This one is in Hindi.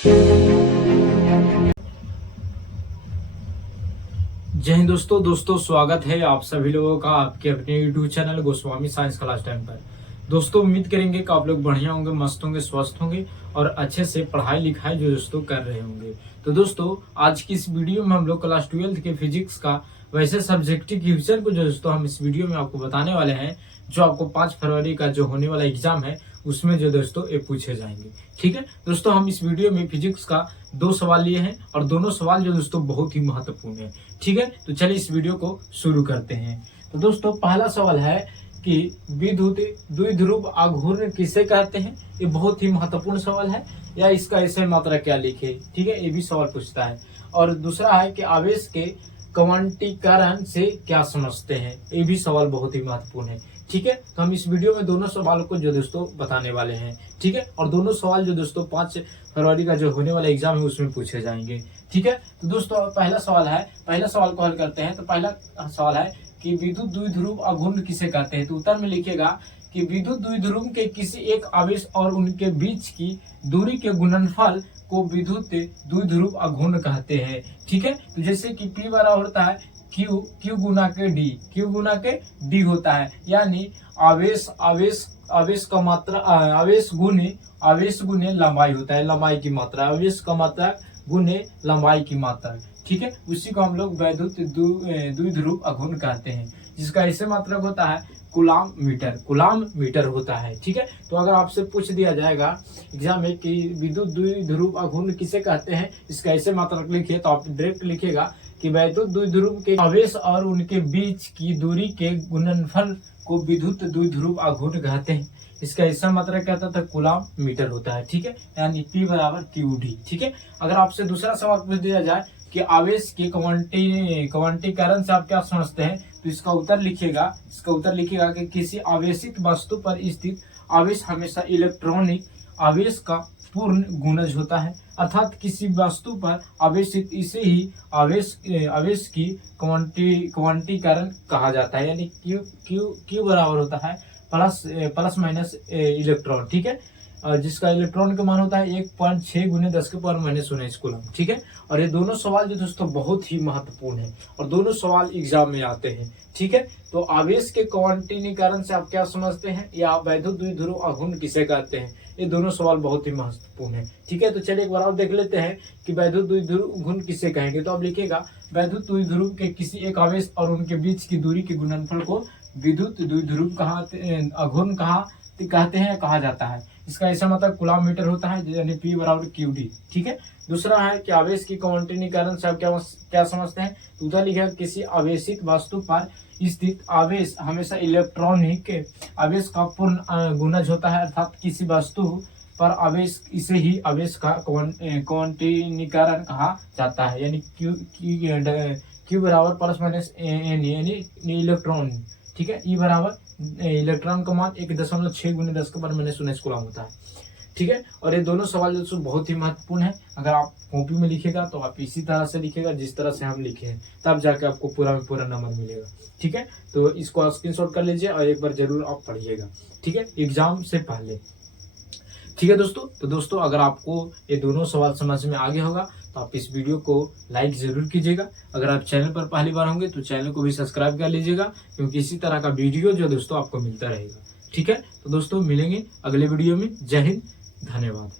जय हिंद दोस्तों स्वागत है आप सभी लोगों का आपके अपने YouTube channel Goswami science class time पर। दोस्तों उम्मीद करेंगे कि आप लोग बढ़िया होंगे, मस्त होंगे, स्वस्थ होंगे और अच्छे से पढ़ाई लिखाई जो दोस्तों कर रहे होंगे। तो दोस्तों आज की इस वीडियो में हम लोग क्लास 12 के फिजिक्स का वैसे सब्जेक्टिव क्वेश्चन को जो दोस्तों हम इस वीडियो में आपको बताने वाले हैं, जो आपको 5 फरवरी का जो होने वाला एग्जाम है उसमें जो दोस्तों ये पूछे जाएंगे। ठीक है दोस्तों, हम इस वीडियो में फिजिक्स का 2 सवाल लिए हैं और दोनों सवाल जो दोस्तों बहुत ही महत्वपूर्ण है। ठीक है, तो चलिए इस वीडियो को शुरू करते हैं। तो दोस्तों पहला सवाल है कि विद्युत द्विध्रुव आघूर्ण किसे कहते हैं। ये बहुत ही महत्वपूर्ण सवाल है, या इसका ऐसे मात्रा क्या लिखे। ठीक है, ये भी सवाल पूछता है। और दूसरा है कि आवेश के क्वांटीकरण से क्या समझते हैं। ये भी सवाल बहुत ही महत्वपूर्ण है। ठीक है, तो हम इस वीडियो में दोनों सवालों को जो दोस्तों बताने वाले हैं। ठीक है, और दोनों सवाल जो दोस्तों 5 फरवरी का जो होने वाला एग्जाम है उसमें पूछे जाएंगे। ठीक है, तो दोस्तों पहला सवाल को हल करते हैं। तो पहला सवाल है कि विद्युत द्विध्रुव आघूर्ण किसे कहते हैं। तो उत्तर में लिखेगा कि विद्युत द्विध्रुव के किसी एक आवेश और उनके बीच की दूरी के गुणनफल को विद्युत द्विध्रुव आघूर्ण कहते हैं। ठीक है, तो जैसे कि P बराबर होता है Q गुना के D होता है, यानी आवेश का मात्रा आवेश गुने लंबाई होता है, लंबाई की मात्रा, आवेश का मात्रा गुने लंबाई की मात्रा। ठीक है, उसी को हम लोग वैद्युत द्विध्रुव आघूर्ण कहते हैं, जिसका ऐसे मात्रक होता है कूलाम मीटर होता है। ठीक है, तो अगर आपसे पूछ दिया जाएगा एग्जाम में कि विद्युत द्विध्रुव आघूर्ण किसे कहते हैं, इसका ऐसे मात्रक लिखिए, तो आप डायरेक्ट लिखिएगा कि वैद्युत द्विध्रुव के आवेश और उनके बीच की दूरी के गुणनफल को विद्युत द्विध्रुव आघूर्ण कहते हैं। इसका ऐसा मात्रक कहता था कूलाम मीटर होता है। ठीक है, यानी P बराबर QD। ठीक है, अगर आपसे दूसरा सवाल पूछ दिया जाए कि आवेश के क्वांटीकरण से आप क्या समझते हैं, तो इसका उत्तर लिखिएगा कि किसी आवेशित वस्तु पर स्थित आवेश हमेशा इलेक्ट्रॉनिक आवेश का पूर्ण गुणज होता है, अर्थात किसी वस्तु पर आवेशित इसे ही आवेश की क्वांटीकरण कहा जाता है, यानी Q बराबर होता है प्लस माइनस इलेक्ट्रॉन। ठीक है, जिसका इलेक्ट्रॉन का मान होता है 1.6 गुने 10 के पावर माइनस 19 कूलम। ठीक है, और ये दोनों सवाल जो दोस्तों बहुत ही महत्वपूर्ण है और दोनों सवाल एग्जाम में आते हैं। ठीक है, तो आवेश के क्वांटीकरण से आप क्या समझते हैं, या वैद्युत द्विध्रुव आघूर्ण किसे कहते हैं, ये दोनों सवाल बहुत ही महत्वपूर्ण है। ठीक है, तो चलिए एक बार और देख लेते हैं कि वैद्युत द्विध्रुव आघूर्ण किसे कहेंगे। तो आप लिखिएगा वैद्युत द्विध्रुव के किसी एक आवेश और उनके बीच की दूरी के गुणनफल को विद्युत द्विध्रुव आघूर्ण कहते हैं, कहा जाता है। इसका ऐसा मतलब कूलाम मीटर होता है, यानी P बराबर QD। ठीक है, दूसरा है कि आवेश की क्वांटीकरण से आप क्या समझते हैं। तो उधर लिखा किसी आवेशित वस्तु पर स्थित आवेश हमेशा इलेक्ट्रॉनिक आवेश का पूर्ण गुणज होता है, अर्थात किसी वस्तु पर आवेश इसे ही आवेश का क्वांटीकरण कहा जाता है, यानी Q बराबर प्लस माइनस N यानी इलेक्ट्रॉन। ठीक है, E बराबर इलेक्ट्रॉन का मान 1.6 गुने 10 के पावर माइनस 19 कूलम होता है। ठीक है, और ये दोनों सवाल जो बहुत ही महत्वपूर्ण है। अगर आप कॉपी में लिखेगा तो आप इसी तरह से लिखेगा जिस तरह से हम लिखे हैं, तब जाके आपको पूरा नंबर मिलेगा। ठीक है, तो इसको स्क्रीनशॉट कर लीजिए और एक बार जरूर आप पढ़िएगा। ठीक है, एग्जाम से पहले। ठीक है दोस्तों, तो दोस्तों अगर आपको ये दोनों सवाल समझ में आ गया होगा तो आप इस वीडियो को लाइक जरूर कीजिएगा। अगर आप चैनल पर पहली बार होंगे तो चैनल को भी सब्सक्राइब कर लीजिएगा, क्योंकि इसी तरह का वीडियो जो दोस्तों आपको मिलता रहेगा। ठीक है, तो दोस्तों मिलेंगे अगले वीडियो में। जय हिंद, धन्यवाद।